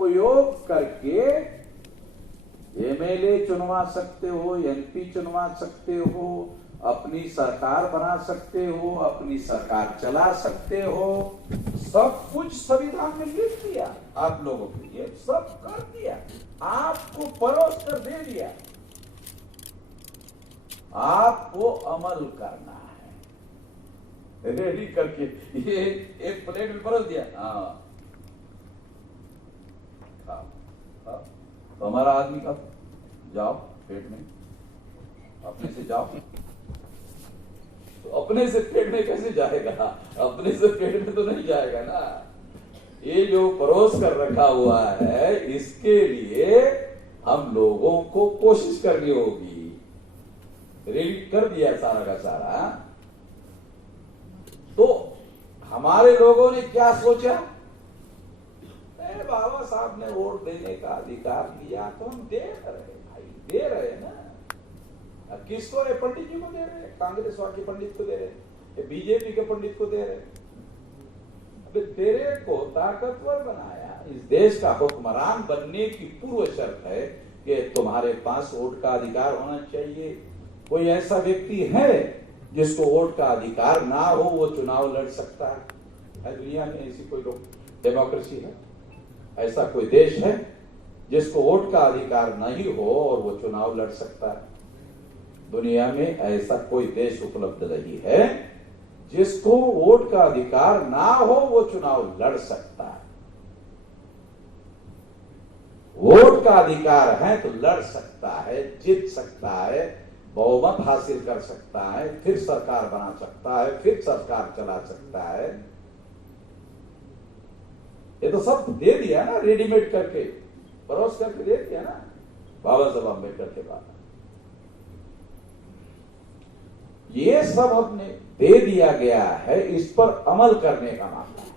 उपयोग करके एमएलए चुनवा सकते हो, एमपी चुनवा सकते हो, अपनी सरकार बना सकते हो, अपनी सरकार चला सकते हो। सब कुछ संविधान में लिख दिया आप लोगों के लिए, सब कर दिया, आपको परोस कर दे दिया, आपको अमल करना है। रेडी करके ये एक प्लेट में परोस दिया, हाँ तो हमारा आदमी का जाओ पेट में, अपने से जाओ, तो अपने से पेट में कैसे जाएगा? अपने से पेट में तो नहीं जाएगा ना। ये जो परोस कर रखा हुआ है, इसके लिए हम लोगों को कोशिश करनी होगी। रेडी कर दिया सारा का सारा। तो हमारे लोगों ने क्या सोचा, बाबा साहब ने वोट देने का अधिकार दिया तो हम दे रहे भाई, दे रहे ना। किसको? पंडित जी को दे रहे, कांग्रेस वाले पंडित को दे रहे, बीजेपी के पंडित को दे रहे। अबे तेरे को ताकतवर बनाया, इस देश का हुक्मरान बनने की पूर्व शर्त है कि तुम्हारे पास वोट का अधिकार होना चाहिए। कोई ऐसा व्यक्ति है जिसको वोट का अधिकार ना हो, वो चुनाव लड़ सकता है? दुनिया में ऐसी कोई डेमोक्रेसी है? ऐसा कोई देश है जिसको वोट का अधिकार नहीं हो और वो चुनाव लड़ सकता है? दुनिया में ऐसा कोई देश उपलब्ध नहीं है जिसको वोट का अधिकार ना हो, वो चुनाव लड़ सकता है। वोट का अधिकार है तो लड़ सकता है, जीत सकता है, बहुमत हासिल कर सकता है, फिर सरकार बना सकता है, फिर सरकार चला सकता है। ये तो सब दे दिया ना, रेडीमेड करके, परोस करके दे दिया ना बाबा साहब अम्बेडकर के बाद। ये सब हमने दे दिया गया है, इस पर अमल करने का मामला है।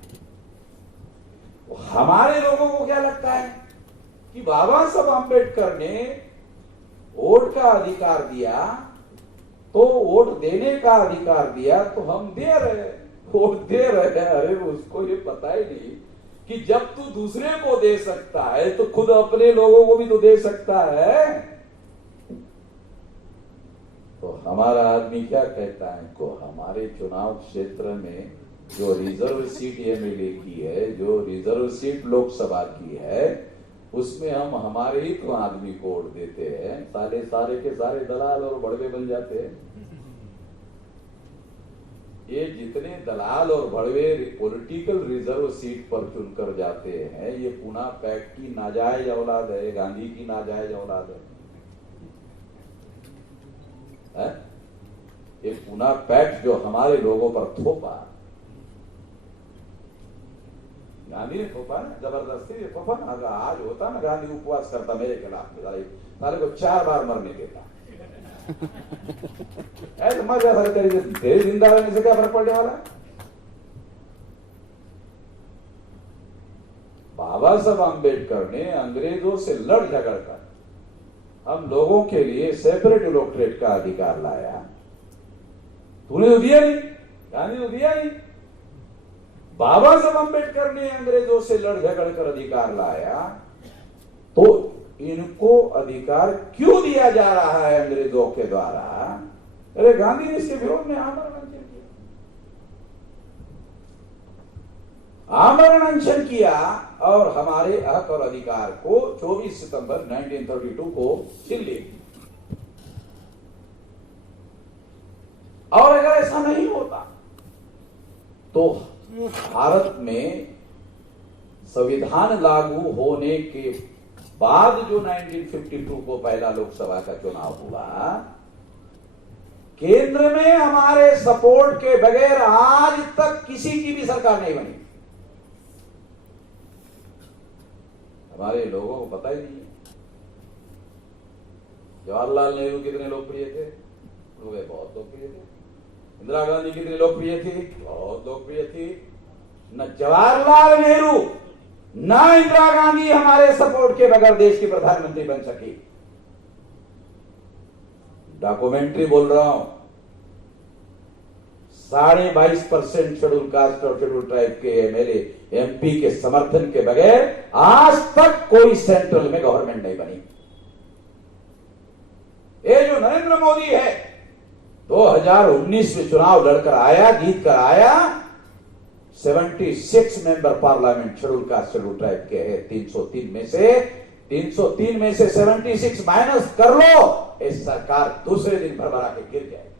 हमारे लोगों को क्या लगता है कि बाबा साहब अम्बेडकर ने वोट का अधिकार दिया तो वोट देने का अधिकार दिया तो हम दे रहे, वोट दे रहे हैं। अरे उसको ये पता ही नहीं कि जब तू दूसरे को दे सकता है तो खुद अपने लोगों को भी तो दे सकता है। तो हमारा आदमी क्या कहता है को, हमारे चुनाव क्षेत्र में जो रिजर्व सीट एमएलए की है, जो रिजर्व सीट लोकसभा की है, उसमें हम हमारे ही तो आदमी को वोट देते हैं, सारे के सारे दलाल और बड़वे बन जाते हैं। ये जितने दलाल और बड़वे पॉलिटिकल रिजर्व सीट पर चुनकर जाते हैं, ये पूना पैक्ट की नाजायज औलाद है, गांधी की नाजायज औलाद है। ये पूना पैक्ट जो हमारे लोगों पर थोपा, गांधी ने थोपा ना, जबरदस्ती ने थोपा ना। अगर आज होता ना, गांधी उपवास करता मेरे खिलाफ, साले को 4 बार मरने देता। ऐसे मर जा सारे तेरे जिंदा रहने से क्या फर्क पड़ने वाला है? बाबा साहब अम्बेडकर ने अंग्रेजों से लड़ झगड़ कर हम लोगों के लिए सेपरेट इलेक्टोरेट का अधिकार लाया। तूने तो दिया नहीं, गांधी ने दिया नहीं। बाबा साहब अम्बेडकर ने अंग्रेजों से लड़ झगड़ कर अधिकार लाया, तो इनको अधिकार क्यों दिया जा रहा है अंग्रेजों के द्वारा? अरे गांधी ने इसके विरोध में आमरण अनशन किया, आमरण अनशन किया और हमारे हक और अधिकार को 24 सितंबर 1932 को छीन लिया। और अगर ऐसा नहीं होता तो भारत में संविधान लागू होने के बाद जो 1952 को पहला लोकसभा का चुनाव हुआ, केंद्र में हमारे सपोर्ट के बगैर आज तक किसी की भी सरकार नहीं बनी। हमारे लोगों को पता ही नहीं है। जवाहरलाल नेहरू कितने लोकप्रिय थे? वे बहुत लोकप्रिय थे। इंदिरा गांधी कितनी लोकप्रिय थी? बहुत लोकप्रिय थी। न जवाहरलाल नेहरू न इंदिरा गांधी हमारे सपोर्ट के बगैर देश की प्रधानमंत्री बन सकी। डॉक्यूमेंट्री बोल रहा हूं। 22.5% शेड्यूल कास्ट और शेड्यूल ट्राइब के एमएलए एमपी के समर्थन के बगैर आज तक कोई सेंट्रल में गवर्नमेंट नहीं बनी। ये जो नरेंद्र मोदी है 2019 में चुनाव लड़कर आया, जीत कर आया, 76 member parliament schedule caste schedule tribe के हैं। 303 में से 76 माइनस कर लो, इस सरकार दूसरे दिन भरभरा के गिर जाएगी।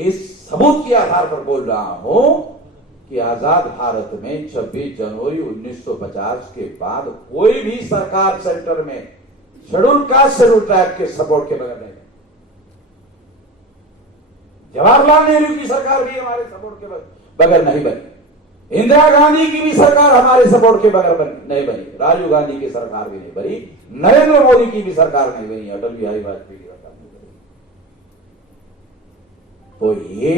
इस सबूत के आधार पर बोल रहा हूं कि आजाद भारत में 26 जनवरी 1950 के बाद कोई भी सरकार सेंटर में शेड्यूल कास्ट शेड्यूल ट्राइब के सपोर्ट के बगैर नहीं। जवाहरलाल नेहरू की सरकार भी हमारे सपोर्ट के बगैर नहीं बनी, इंदिरा गांधी की भी सरकार हमारे सपोर्ट के बगैर नहीं बनी, राजीव गांधी की सरकार भी नहीं बनी, नरेंद्र मोदी की भी सरकार नहीं बनी, अटल बिहारी वाजपेयी की सरकार नहीं बनी। तो ये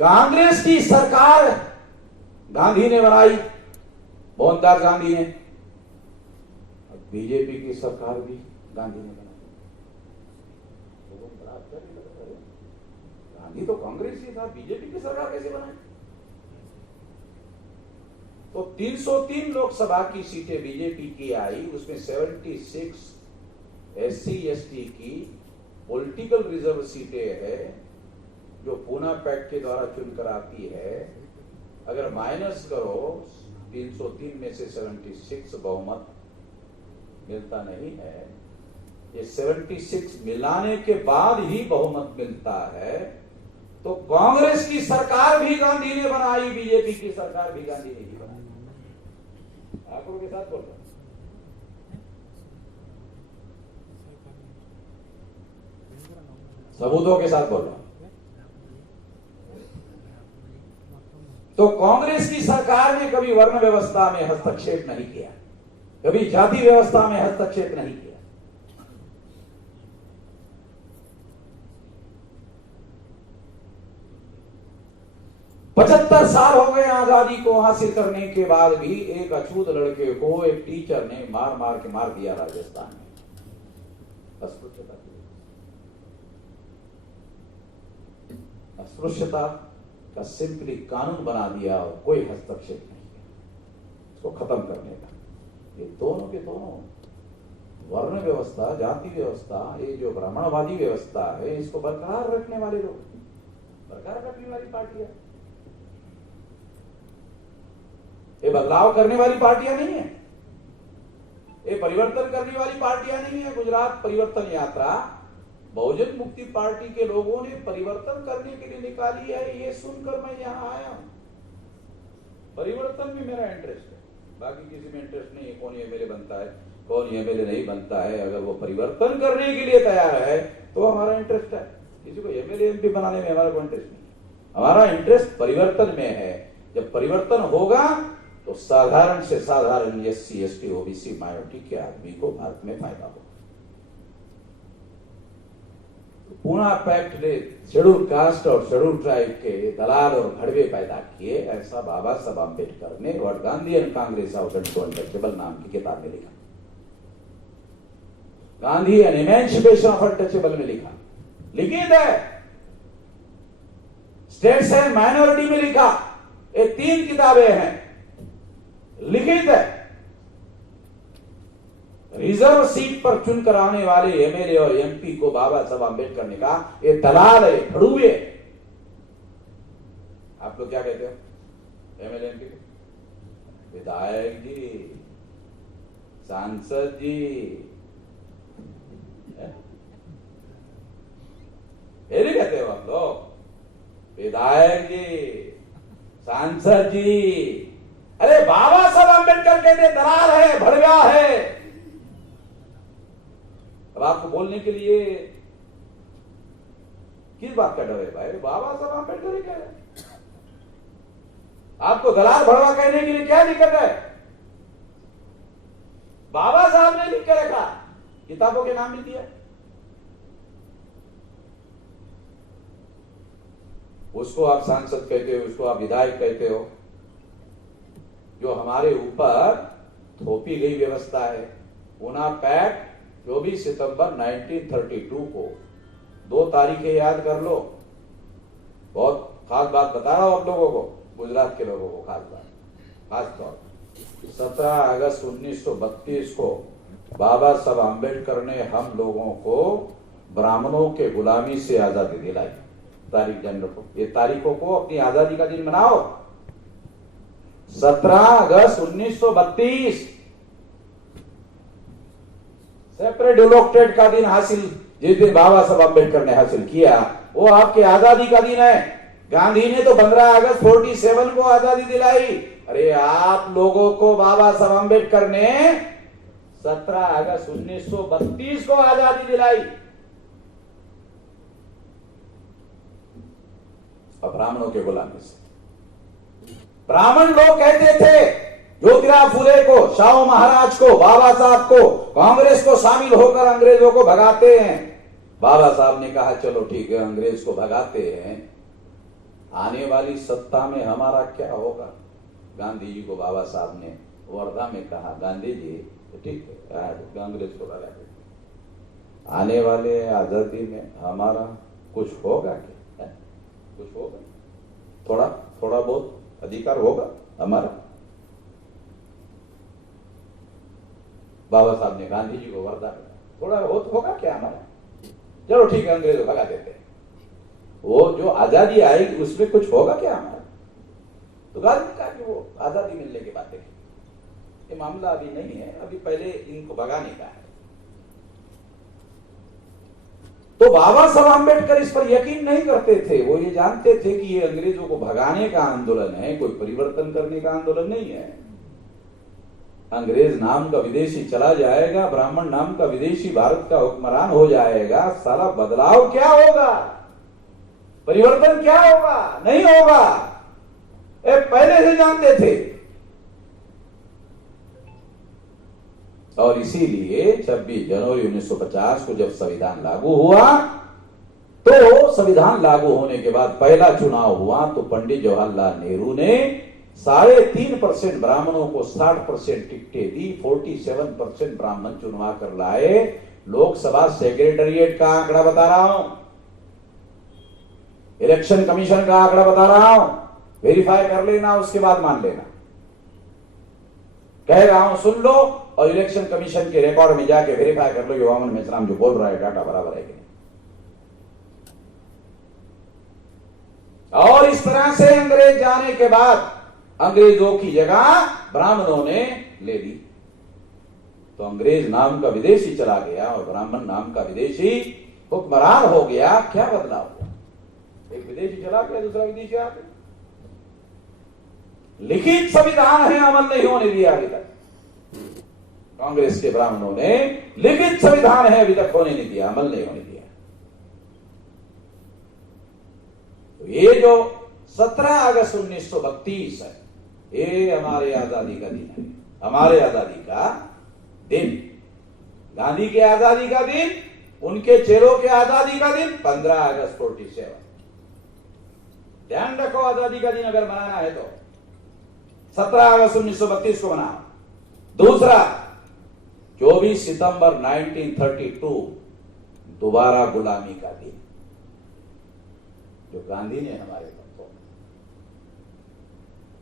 कांग्रेस की सरकार गांधी ने बनाई, मोहनदास गांधी ने, बीजेपी की सरकार भी गांधी ने बनाई। गांधी तो कांग्रेस ही था, बीजेपी की सरकार कैसे बनाई? तो 303 लोकसभा की सीटें बीजेपी की आई, उसमें 76 SC ST की पॉलिटिकल रिजर्व सीटें हैं जो पूना पैक्ट के द्वारा चुनकर आती है। अगर माइनस करो 303 में से 76 बहुमत मिलता नहीं है, ये 76 मिलाने के बाद ही बहुमत मिलता है। तो कांग्रेस की सरकार भी गांधी ने बनाई, बीजेपी की सरकार भी गांधी ने ही बनाई। आंकड़ों के साथ बोल रहा हूं, सबूतों के साथ बोल रहा हूं। तो कांग्रेस की सरकार ने कभी वर्ण व्यवस्था में हस्तक्षेप नहीं किया, कभी जाति व्यवस्था में हस्तक्षेप नहीं किया। पचहत्तर साल हो गए आजादी को हासिल करने के बाद भी एक अछूत लड़के को एक टीचर ने मार मार के मार दिया राजस्थान में। अस्पृश्यता का सिंपली कानून बना दिया और कोई हस्तक्षेप नहीं किया इसको खत्म करने का। ये दोनों के दोनों वर्ण व्यवस्था, जाति व्यवस्था, ये जो ब्राह्मणवादी व्यवस्था है, इसको बरकरार रखने वाले लोग, बरकरार रखने वाली पार्टियां, ये बदलाव करने वाली पार्टियां नहीं है, ये परिवर्तन करने वाली पार्टियां नहीं है। गुजरात परिवर्तन यात्रा बहुजन मुक्ति पार्टी के लोगों ने परिवर्तन करने के लिए निकाली है, ये सुनकर मैं यहां आया हूं। परिवर्तन में मेरा इंटरेस्ट है, बाकी किसी में इंटरेस्ट नहीं है। कौन एमएलए बनता है, कौन एमएलए नहीं बनता है, अगर वो परिवर्तन करने के लिए तैयार है तो हमारा इंटरेस्ट है। किसी को एमएलए एमपी बनाने में हमारा कोई इंटरेस्ट नहीं, हमारा इंटरेस्ट परिवर्तन में है। जब परिवर्तन होगा तो साधारण से साधारण SC ST OBC माइनॉरिटी के आदमी को भारत में फायदा होगा। पूना पैक्ट ने शेड्यूल कास्ट और शेड्यूल ट्राइब के दलाल और भड़वे पैदा किए, ऐसा बाबा साहब अम्बेडकर ने what Gandhi and Congress of untouchable नाम की किताब में लिखा। Gandhi and emancipation of untouchable में लिखा, लिखित है। स्टेट्स एंड माइनॉरिटी में लिखा, ये 3 किताबें हैं, लिखित है। रिजर्व सीट पर चुनकर आने वाले एमएलए और एमपी को बाबा साहब अम्बेडकर ने कहा ये दलाल है, भड़ुए। आप लोग क्या कहते हो एमएलए एमपी को? विधायक जी, सांसद जी, ये नहीं कहते हो हम लोग? विधायक जी, सांसद जी। अरे बाबा साहब अम्बेडकर कहते दलाल है, भड़वा है। अब आपको बोलने के लिए किस बात का डर है भाई? बाबा साहब अम्बेडकर ही कह रहे हैं, आपको दलाल भड़वा कहने के लिए क्या दिक्कत है? बाबा साहब ने लिख के रखा, किताबों के नाम भी दिया। उसको आप सांसद कहते हो, उसको आप विधायक कहते हो। जो हमारे ऊपर थोपी गई व्यवस्था है, पूना पैक्ट 24 सितंबर 1932 को, 2 तारीखें याद कर लो। बहुत खास बात बता रहा हूं आप लोगों को, गुजरात के लोगों को खास बात। खासतौर 17 अगस्त 1932 को बाबा साहब आम्बेडकर ने हम लोगों को ब्राह्मणों के गुलामी से आजादी दिलाई। तारीख जान रखो, ये तारीखों को अपनी आजादी का दिन मनाओ। 17 अगस्त 1932 सेपरेट डिलोक्टेड का दिन हासिल, जिस दिन बाबा साहब आम्बेडकर ने हासिल किया, वो आपकी आजादी का दिन है। गांधी ने तो 15 अगस्त 47 को आजादी दिलाई। अरे आप लोगों को बाबा साहब आम्बेडकर ने 17 अगस्त 1932 को आजादी दिलाई। और ब्राह्मणों के गुलामी से। ब्राह्मण लोग कहते थे ज्योतिराव फुले को, शाहू महाराज को, बाबा साहब को, कांग्रेस को शामिल होकर अंग्रेजों को भगाते हैं। बाबा साहब ने कहा चलो ठीक है, अंग्रेज को भगाते हैं, आने वाली सत्ता में हमारा क्या होगा। गांधी जी को बाबा साहब ने वर्धा में कहा, गांधी जी ठीक है अंग्रेज को भगा दे, आने वाले आजादी में हमारा कुछ होगा क्या, कुछ होगा, थोड़ा बहुत अधिकार होगा हमारा। बाबा साहब ने गांधी जी को वर्धा में थोड़ा बहुत होगा क्या हमारा, चलो ठीक है अंग्रेजों भगा देते हैं, वो जो आजादी आएगी उसमें कुछ होगा क्या हमारा। तो गांधी कहा कि वो आजादी मिलने के बाद देखें, ये मामला अभी नहीं है, अभी पहले इनको भगाने का है। तो बाबा साहब आम्बेडकर इस पर यकीन नहीं करते थे। वो ये जानते थे कि ये अंग्रेजों को भगाने का आंदोलन है, कोई परिवर्तन करने का आंदोलन नहीं है। अंग्रेज नाम का विदेशी चला जाएगा, ब्राह्मण नाम का विदेशी भारत का हुक्मरान हो जाएगा, सारा बदलाव क्या होगा, परिवर्तन क्या होगा, नहीं होगा, ये पहले से जानते थे। और इसीलिए 26 जनवरी 1950 को जब संविधान लागू हुआ, तो संविधान लागू होने के बाद पहला चुनाव हुआ, तो पंडित जवाहरलाल नेहरू ने 3.5% ब्राह्मणों को 60% टिकटें दी, 47% ब्राह्मण चुनवा कर लाए। लोकसभा सेक्रेटेरिएट का आंकड़ा बता रहा हूं, इलेक्शन कमीशन का आंकड़ा बता रहा हूं, वेरीफाई कर लेना, उसके बाद मान लेना। कह रहा हूं सुन लो, और इलेक्शन कमीशन के रिकॉर्ड में जाके वेरीफाई कर लो कि वामन मेश्राम जो बोल रहा है डाटा बराबर है कि नहीं। और इस तरह से अंग्रेज जाने के बाद अंग्रेजों की जगह ब्राह्मणों ने ले ली। तो अंग्रेज नाम का विदेशी चला गया और ब्राह्मण नाम का विदेशी हुक्मरान हो गया। क्या बदलाव हुआ, एक विदेशी चला गया, दूसरा विदेशी आ गया। लिखित संविधान है, अमल नहीं होने दिया अभी तक। कांग्रेस के ब्राह्मणों ने लिखित संविधान है, अभी तक होने नहीं दिया, अमल नहीं होने दिया। तो ये जो 17 अगस्त 1932 है, ये हमारे आजादी का दिन है, हमारे आजादी का दिन। गांधी के आजादी का दिन, उनके चेलों के आजादी का दिन 15 अगस्त 47। ध्यान रखो, आजादी का दिन अगर मनाना है तो 17 अगस्त 1932 को मनाओ। दूसरा 24 सितंबर 1932 दोबारा गुलामी का दिन, जो गांधी ने हमारे को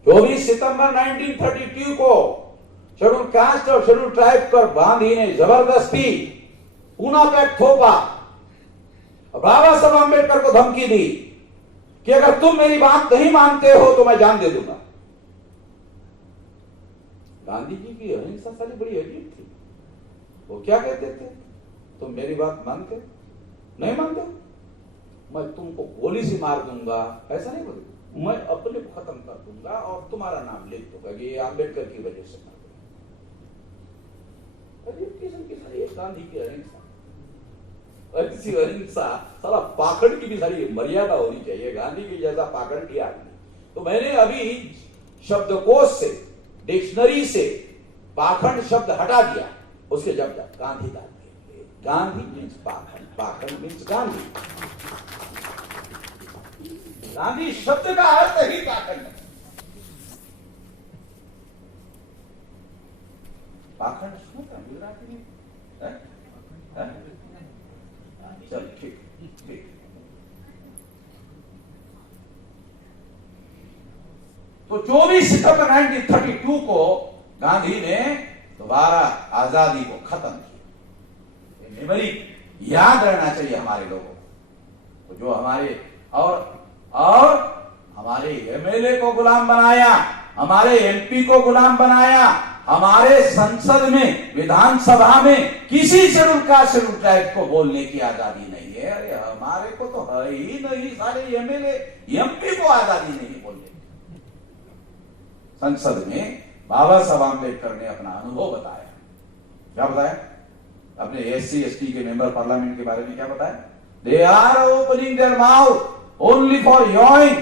24 सितंबर 1932 को शेड्यूल कास्ट और शेड्यूल ट्राइब पर गांधी ने जबरदस्ती पूना पैक्ट थोपा। बाबा साहब आम्बेडकर को धमकी दी कि अगर तुम मेरी बात नहीं मानते हो तो मैं जान दे दूंगा। गांधी जी की अहिंसा साली बड़ी अजीब थी। वो क्या कहते थे, तुम मेरी बात मानते नहीं मानते, मैं तुमको गोली से मार दूंगा, ऐसा नहीं बोले, मैं अपने को खत्म कर दूंगा और तुम्हारा नाम लिख दूंगा कि ये आम्बेडकर की वजह से मर गया। किस्म की सारी गांधी की अहिंसा, ऐसी अहिंसा, साला पाखंड की भी सारी मर्यादा होनी चाहिए। गांधी की जैसा पाखंडी आदमी, तो मैंने अभी शब्दकोश से, डिक्शनरी से पाखंड शब्द हटा दिया, उसके जब गांधी डाल दिया। गांधी मीन्स पाखंड, पाखंड मीन्स गांधी। गांधी शब्द का अर्थ ही पाखंड है। पाखंड सुनता गुजराती में, चल ठीक ठीक। तो 24 सितंबर 1932 को गांधी ने दोबारा आजादी को खत्म किया। ये मेमोरी याद रहना चाहिए हमारे लोगों को। जो हमारे और हमारे एमएलए को गुलाम बनाया, हमारे एमपी को गुलाम बनाया, हमारे संसद में, विधानसभा में किसी शेड्यूल कास्ट शेड्यूल ट्राइब को बोलने की आजादी नहीं है। अरे हमारे को तो है ही नहीं, सारे एमएलए एमपी को आजादी नहीं बोलने। संसद में बाबा साहब आंबेडकर ने अपना अनुभव बताया। क्या बताया? अपने एससी एसटी के मेंबर पार्लियामेंट के बारे में क्या बताया? They are opening their mouth only for yawning.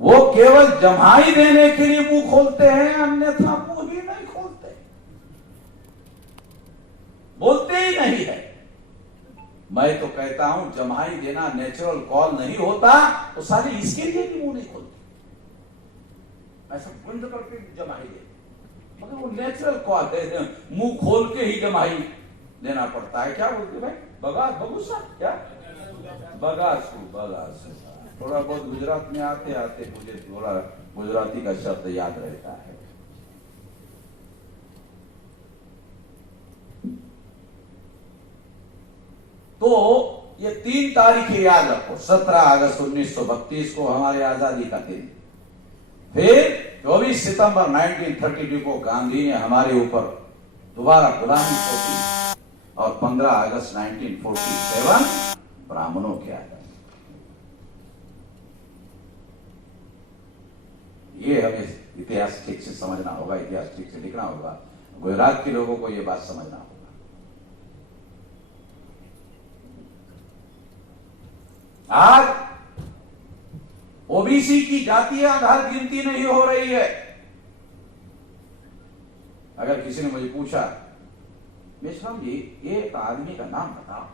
वो केवल जमाई देने के लिए मुंह खोलते हैं, अन्यथा मुंह भी नहीं खोलते, बोलते ही नहीं है। मैं तो कहता हूं जमाई देना नेचुरल कॉल नहीं होता तो सारे इसके लिए भी मुंह नहीं खोलते। ऐसा बंद करके जमाई दे, मगर वो नेचुरल कॉल है, मुंह खोल के ही जमाई देना पड़ता है। क्या बोलते भाई? बगास बगुसा, क्या बगासू बगासू। थोड़ा बहुत गुजरात में आते आते मुझे थोड़ा गुजराती का शब्द याद रहता है। तो ये 3 तारीखें याद रखो। 17 अगस्त 1932 को हमारे आजादी का दिन, फिर 24 सितंबर 1932 को गांधी ने हमारे ऊपर दोबारा गुलामी थोपी, और 15 अगस्त 1947 ब्राह्मणों के आजादी। ये हमें इतिहास ठीक से समझना होगा, इतिहास ठीक से लिखना होगा। गुजरात के लोगों को यह बात समझना होगा। आज ओबीसी की जातीय आधार गिनती नहीं हो रही है। अगर किसी ने मुझे पूछा, मेश्राम जी एक आदमी का नाम बताओ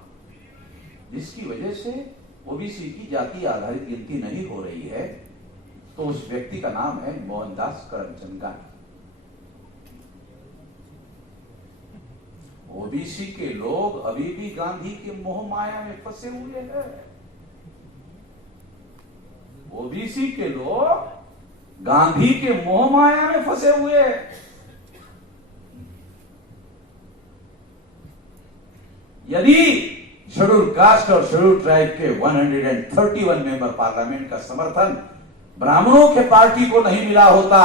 जिसकी वजह से ओबीसी की जातीय आधारित गिनती नहीं हो रही है, तो उस व्यक्ति का नाम है मोहनदास करमचंद गांधी। ओबीसी के लोग अभी भी गांधी के मोह माया में फंसे हुए हैं। ओबीसी के लोग गांधी के मोह माया में फंसे हुए हैं। यदि शेड्यूल कास्ट और शेड्यूल ट्राइब के 131 मेंबर पार्लियामेंट का समर्थन ब्राह्मणों के पार्टी को नहीं मिला होता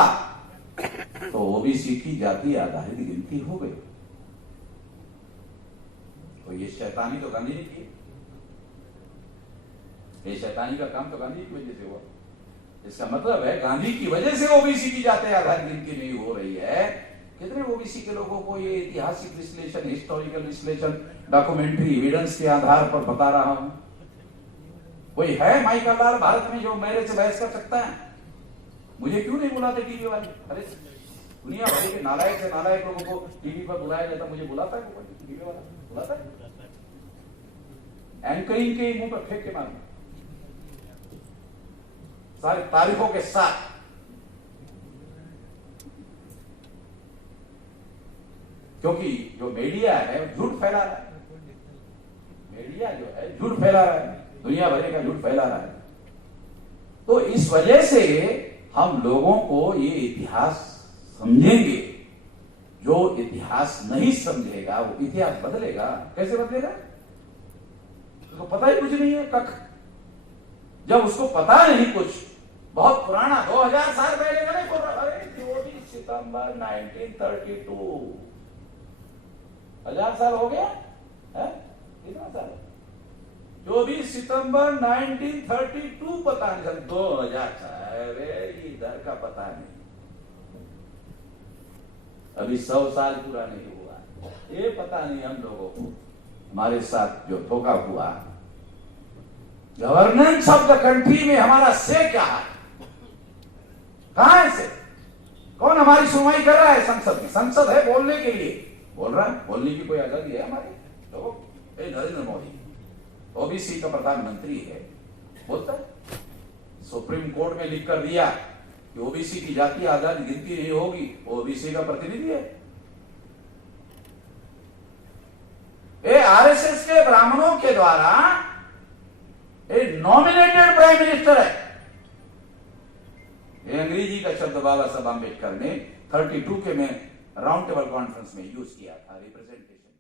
तो ओबीसी की जाति आधारित गिनती हो गई। तो ये शैतानी तो गांधी ने की, ये शैतानी का काम तो गांधी की वजह से हुआ। इसका मतलब है गांधी की वजह से ओबीसी की जाति आधारित गिनती नहीं हो रही है। कितने ओबीसी के लोगों को ये ऐतिहासिक विश्लेषण, हिस्टोरिकल विश्लेषण, डॉक्यूमेंट्री एविडेंस के आधार पर बता रहा हूं। कोई है माइकल लाल भारत में जो मेरे से बहस कर सकता है? मुझे क्यों नहीं बुलाते टीवी वाले? अरे दुनिया भर के नालायक से नालायक लोगों को टीवी पर बुलाया जाता, मुझे बुलाता है टीवी वाला? बुलाता है? एंकरिंग के मुंह पर फेंक के मारूंगा सारी तारीफों के साथ। क्योंकि जो मीडिया है झूठ फैला रहा है, मीडिया जो है झूठ फैला रहा है, दुनिया भर का झूठ फैला रहा है। तो इस वजह से हम लोगों को ये इतिहास समझेंगे। जो इतिहास नहीं समझेगा वो इतिहास बदलेगा कैसे? बदलेगा? उसको पता ही कुछ नहीं है कख। जब उसको पता नहीं कुछ, बहुत पुराना 2000 साल पहले का नहीं बोल रहा। अरे 24 सितंबर 1932, 1000 साल हो गया है? कितना साल? 24 सितंबर 1932 पता नहीं, 2000 साल इधर का पता नहीं। अभी 100 साल पूरा नहीं हुआ, ये पता नहीं हम लोगों को। हमारे साथ जो धोखा हुआ, गवर्नेंस ऑफ द कंट्री में हमारा से क्या है? कहां है से? कौन हमारी सुनवाई कर रहा है? संसद में। संसद है बोलने के लिए, बोल रहा है। बोलने की कोई आजादी है हमारे लोगों? नरेंद्र मोदी ओबीसी का प्रधानमंत्री है, बोलता है। सुप्रीम कोर्ट में लिख कर दिया कि ओबीसी की जाति आजादी गिनती नहीं होगी, ओबीसी का प्रतिनिधि है। ये आरएसएस के ब्राह्मणों के द्वारा नॉमिनेटेड प्राइम मिनिस्टर है। ये अंग्रेजी का शब्द बाबा साहब आम्बेडकर ने 32 के में राउंड टेबल कॉन्फ्रेंस में यूज किया था, रिप्रेजेंटेशन।